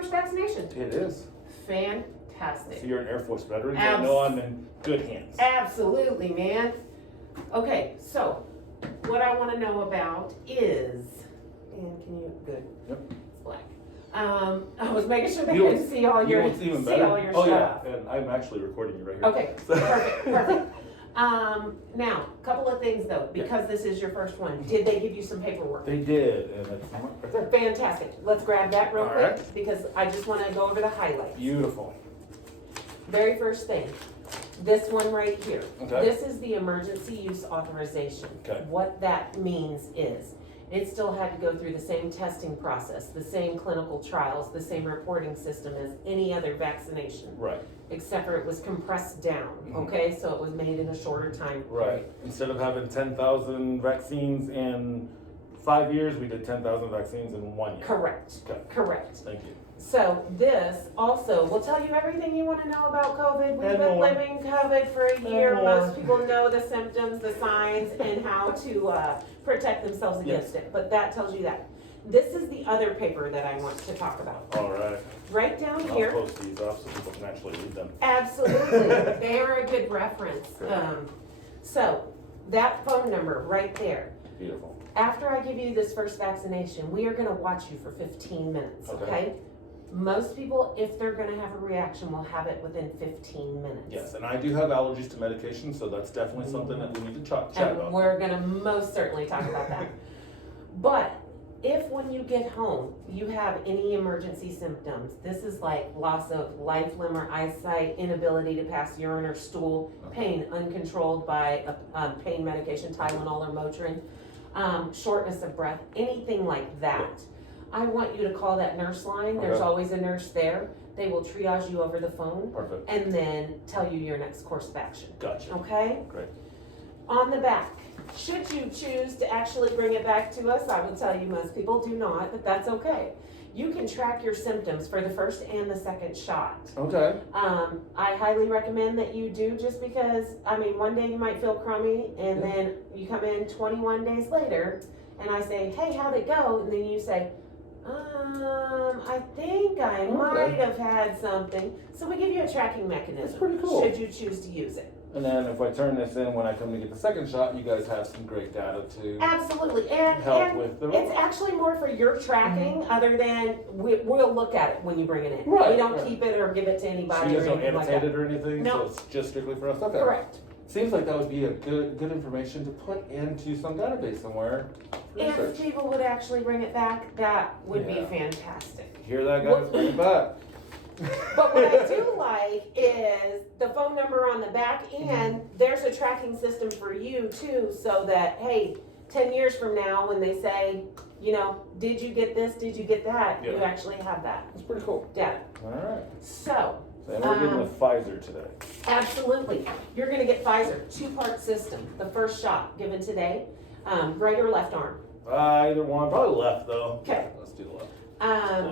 first vaccination? It is. Fantastic. So you're an Air Force veteran, so I know I'm in good hands. Absolutely, man. Okay, so what I want to know about is, and can you, good. Yep. It's black. I was making sure they You know couldn't see all your, what's even see better? all your Oh stuff. yeah, and I'm actually recording you right here. Okay, perfect. Now, a couple of things though, because this is your first one. Did they give you some paperwork? They did, and it's right there. Fantastic. Let's grab that real All quick right. because I just want to go over the highlights. Beautiful. Very first thing, this one right here. Okay. This is the emergency use authorization. Okay. What that means is it still had to go through the same testing process, the same clinical trials, the same reporting system as any other vaccination. Right. Except for it was compressed down, okay? So it was made in a shorter time. Right. Instead of having 10,000 vaccines in 5 years, we did 10,000 vaccines in 1 year. Correct. Okay. Correct. Thank you. So this also will tell you everything you want to know about COVID. We've And been more. living COVID for a year. more. Most people know the symptoms, the signs, and how to protect themselves against it. But that tells you that. This is the other paper that I want to talk about. All right. Right down I'll here. post these up so people can actually read them. Absolutely. They are a good reference. Good. So that phone number right there. Beautiful. After I give you this first vaccination, we are going to watch you for 15 minutes, okay? Most people, if they're going to have a reaction, will have it within 15 minutes. Yes, and I do have allergies to medication, so that's definitely something that we need to chat And about. we're going to most certainly talk about that. But if when you get home, you have any emergency symptoms, this is like loss of life, limb, or eyesight, inability to pass urine or stool, pain uncontrolled by a pain medication, Tylenol or Motrin, shortness of breath, anything like that. I want you to call that nurse line. There's Okay. always a nurse there. They will triage you over the phone Perfect. and then tell you your next course of action. Gotcha. Okay? Great. On the back, should you choose to actually bring it back to us, I will tell you most people do not, but that's okay. You can track your symptoms for the first and the second shot. Okay. I highly recommend that you do, just because, I mean, one day you might feel crummy and Yeah. then you come in 21 days later and I say, hey, how'd it go? And then you say, I think I might have had something. So we give you a tracking mechanism. That's pretty cool. Should you choose to use it. And then if I turn this in when I come to get the second shot, you guys have some great data to Absolutely, and help with the it's actually more for your tracking, other than we'll look at it when you bring it in. Right, We don't right. keep it or give it to So anybody you or guys don't anything like annotate that. it or anything, No. so it's just strictly for us. Okay. Correct. Seems like that would be a good information to put into some database somewhere. If Research. people would actually bring it back, that would Yeah. be fantastic. Hear that, guys? Bring it back. But what I do like is the phone number on the back end, there's a tracking system for you too, so that, hey, 10 years from now when they say, you know, did you get this, did you get that, you Yeah. actually have that That's pretty cool. data. All right. So, And we're getting with Pfizer today. absolutely. You're going to get Pfizer, 2-part system. The first shot given today, right or left arm. Either one. Probably left, though. Okay. Let's do the left.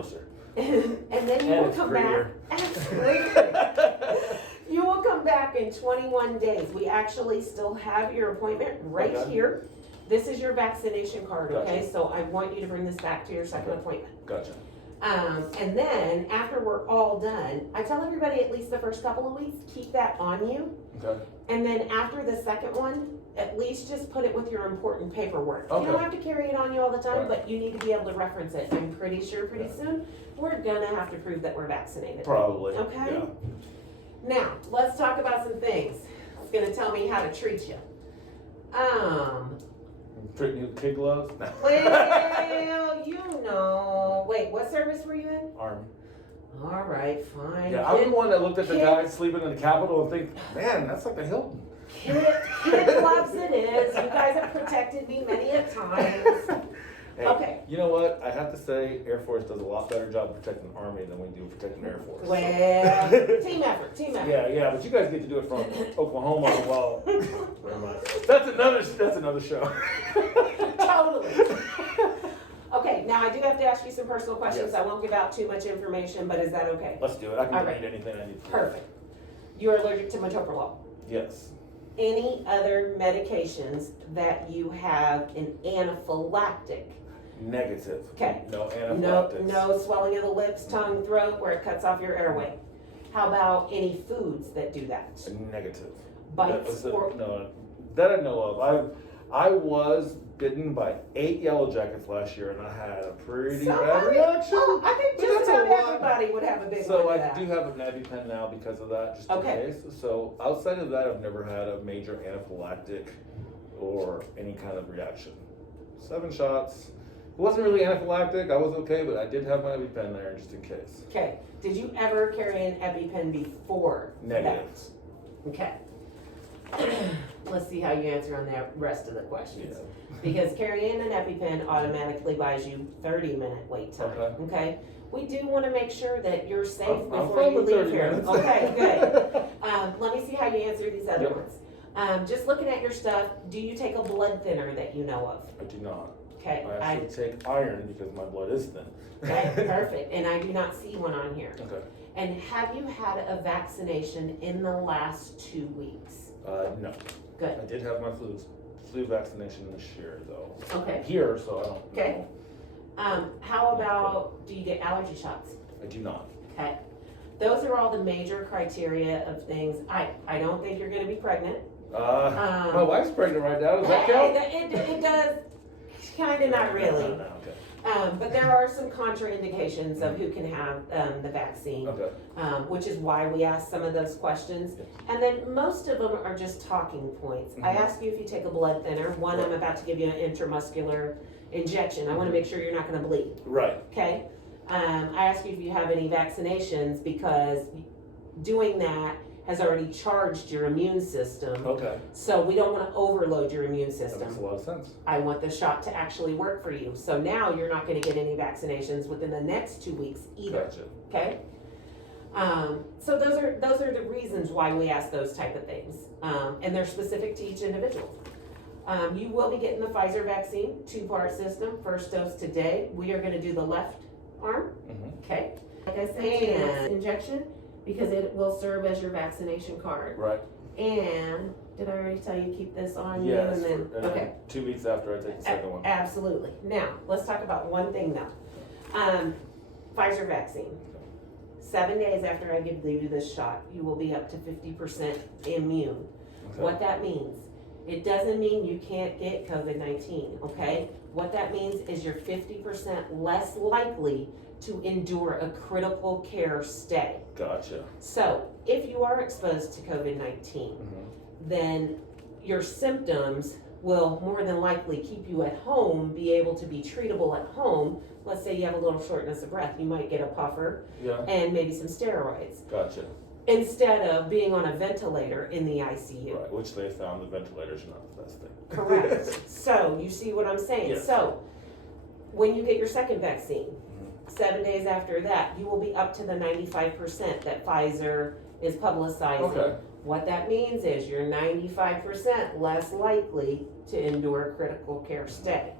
Closer. And then you And will it's come prettier. back. Absolutely. You will come back in 21 days. We actually still have your appointment right Okay. here. This is your vaccination card, okay? Gotcha. So I want you to bring this back to your second Okay. appointment. Gotcha. And then after we're all done, I tell everybody at least the first couple of weeks, keep that on you. Okay. And then after the second one, at least just put it with your important paperwork. Okay. You don't have to carry it on you all the time, Right. but you need to be able to reference it. I'm pretty sure pretty soon we're gonna have to prove that we're vaccinated. Probably. Okay. Yeah. Now, let's talk about some things. It's gonna tell me how to treat you. Treat me with kid gloves? No. Well, you know. Wait, what service were you in? Army. All right, fine. Yeah, I'm the one that looked at the Kid- guy sleeping in the Capitol and think, man, that's like the Hilton. Kid gloves it is. You guys have protected me many a times. Hey, Okay. You know what? I have to say, Air Force does a lot better job protecting the Army than we do protecting Air Force. Well, team effort, team effort. Yeah, but you guys get to do it from Oklahoma. Well, never mind. That's another show. Totally. Okay, now I do have to ask you some personal questions. Yes. I won't give out too much information, but is that okay? Let's do it. I can All read right. anything I need to. Perfect. You are allergic to metoprolol. Yes. Any other medications that you have an anaphylactic Negative. Okay. No No, anaphylactics. no swelling of the lips, tongue, throat, where it cuts off your airway. How about any foods that do that? Negative. Bites or No, that I know of. I was bitten by 8 yellow jackets last year, and I had a pretty bad somebody? reaction. Oh, I think But just that's a about lot. everybody would have a big So one of I that. do have an EpiPen now because of that, just Okay. in case. So outside of that, I've never had a major anaphylactic or any kind of reaction. 7 shots. It wasn't really anaphylactic. I was okay, but I did have my EpiPen there just in case. Okay. Did you ever carry an EpiPen before Negative. that? Okay. Let's see how you answer on the rest of the questions. Yeah. Because carrying an EpiPen automatically buys you 30-minute wait time. Okay. We do want to make sure that you're safe I'm before fine you with leave 30 here. minutes. Okay, good. Let me see how you answer these other Yep. ones. Just looking at your stuff, do you take a blood thinner that you know of? I do not. Okay. I actually take iron because my blood is thin. Okay, perfect. And I do not see one on here. Okay. And have you had a vaccination in the last 2 weeks? No. Good. I did have my flu vaccination this year, though. Okay. Here, so I don't Okay. know. How about, do you get allergy shots? I do not. Okay. Those are all the major criteria of things. I don't think you're gonna be pregnant. My wife's pregnant right now. Does that Hey, count? it does, kinda not really. No, okay. But there are some contraindications of who can have the vaccine, Okay. which is why we ask some of those questions. Yes. And then most of them are just talking points. I Mhm. ask you if you take a blood thinner. One, I'm Right. about to give you an intramuscular injection. I wanna make sure you're not gonna bleed, Right. okay? I ask you if you have any vaccinations because doing that has already charged your immune system. Okay. So we don't wanna overload your immune That system. makes a lot of sense. I want the shot to actually work for you. So now you're not gonna get any vaccinations within the next 2 weeks either, Gotcha. okay? So those are the reasons why we ask those type of things. And they're specific to each individual. You will be getting the Pfizer vaccine, 2-part system, first dose today. We are gonna do the left arm, Mm-hmm. okay? Like I said, and injection, because it will serve as your vaccination card. Right. And, did I already tell you keep this on you? Yes. And then, and okay. then 2 weeks after I take the second one. Absolutely. Now, let's talk about one thing now. Pfizer vaccine. 7 days after I give you this shot, you will be up to 50% immune. Okay. What that means, it doesn't mean you can't get COVID-19, okay? What that means is you're 50% less likely to endure a critical care stay. Gotcha. So, if you are exposed to COVID-19, Mm-hmm. then your symptoms will more than likely keep you at home, be able to be treatable at home. Let's say you have a little shortness of breath, you might get a puffer Yeah. and maybe some steroids Gotcha. instead of being on a ventilator in the ICU. Right. Which they found the ventilators are not the best thing. Correct. So, you see what I'm saying? Yes. So, when you get your second vaccine, Mhm. 7 days after that, you will be up to the 95% that Pfizer is publicizing. Okay. What that means is you're 95% less likely to endure a critical care stay.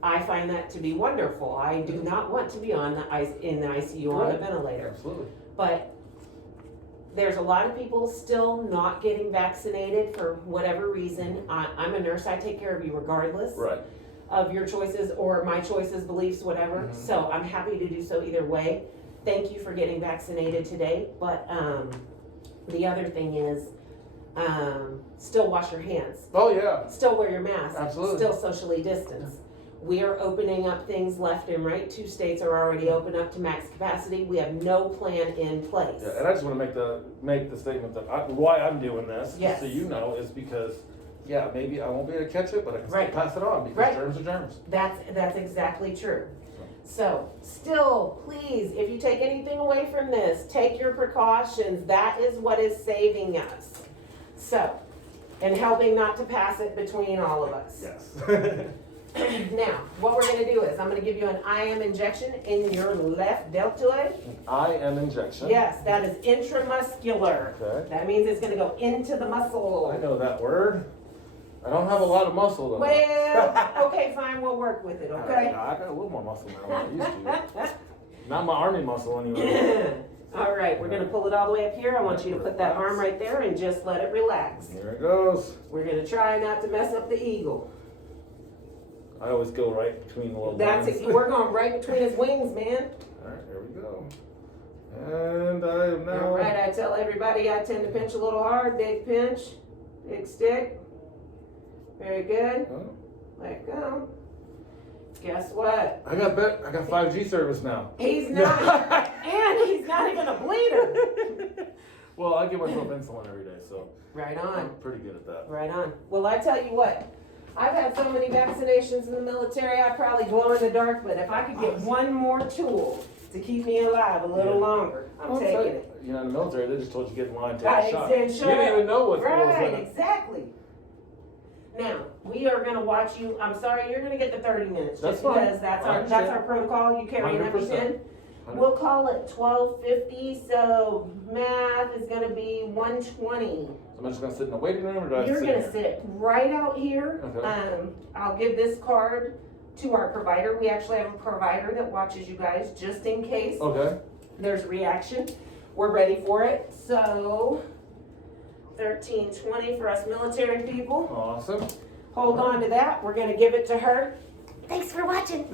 I find that to be wonderful. I do not want to be in the ICU on a Right. ventilator. Absolutely. But there's a lot of people still not getting vaccinated for whatever reason. I'm a nurse, I take care of you regardless Right. of your choices or my choices, beliefs, whatever. Mhm. So I'm happy to do so either way. Thank you for getting vaccinated today. But the other thing is, still wash your hands. Oh yeah. Still wear your mask. Absolutely. Still socially distance. We are opening up things left and right. 2 states are already open up to max capacity. We have no plan in place. Yeah, and I just want to make the statement that why I'm doing this, Yes. so you know, is because yeah, maybe I won't be able to catch it, but I can Right. still pass it on because Right. germs are germs. That's exactly true. So, still, please, if you take anything away from this, take your precautions. That is what is saving us. So, and helping not to pass it between all of us. Yes. Now, what we're gonna do is, I'm gonna give you an IM injection in your left deltoid. I am injection. Yes, that is intramuscular. Okay. That means it's gonna go into the muscle. I know that word. I don't have a lot of muscle though. Well, okay, fine, we'll work with it, okay? I got a little more muscle now than I used to. Not my army muscle anymore. All right, we're gonna pull it all the way up here. I want you to put that arm right there and just let it relax. Here it goes. We're gonna try not to mess up the eagle. I I always go right between the little That's lines. it. We're going right between his wings, man. Alright, here we go. And I am now. All right, I tell everybody I tend to pinch a little hard. Big pinch, big stick. Very good. Oh, Let go. Guess what? I got 5G service now. He's not, and he's not even a bleeder. Well, I give myself insulin every day, so Right I'm on, pretty good at that. right on. Well, I tell you what, I've had so many vaccinations in the military, I probably glow in the dark, but if I could get one more tool to keep me alive a little Yeah. longer, I'm Well, taking so, it. You know, in the military, they just told you to get in line and take Right, a shot. then You shut didn't up. even know what was Right, in it. exactly. Now, we are gonna watch you, I'm sorry, you're gonna get the 30 minutes, That's just fine. because that's I our understand. protocol, you carry an 100%. EpiPen. We'll call it 12:50, so math is gonna be 120. So I'm just gonna sit in the waiting room, or do I You're sit gonna here? sit right out here. Okay. I'll give this card to our provider. We actually have a provider that watches you guys just in case Okay. there's reaction. We're ready for it. So 1320 for us military people. Awesome. Hold on to that. We're gonna give it to her. Thanks for watching.